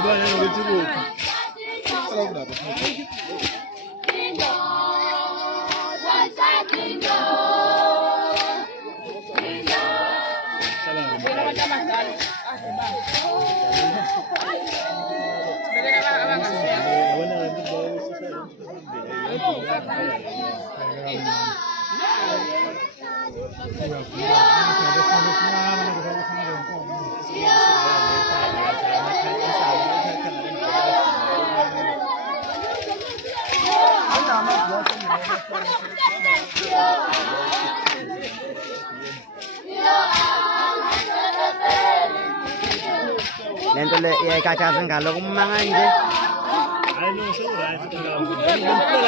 iba na yung siguro. Lento le, kakasang kalau kumangan deh. Ano sa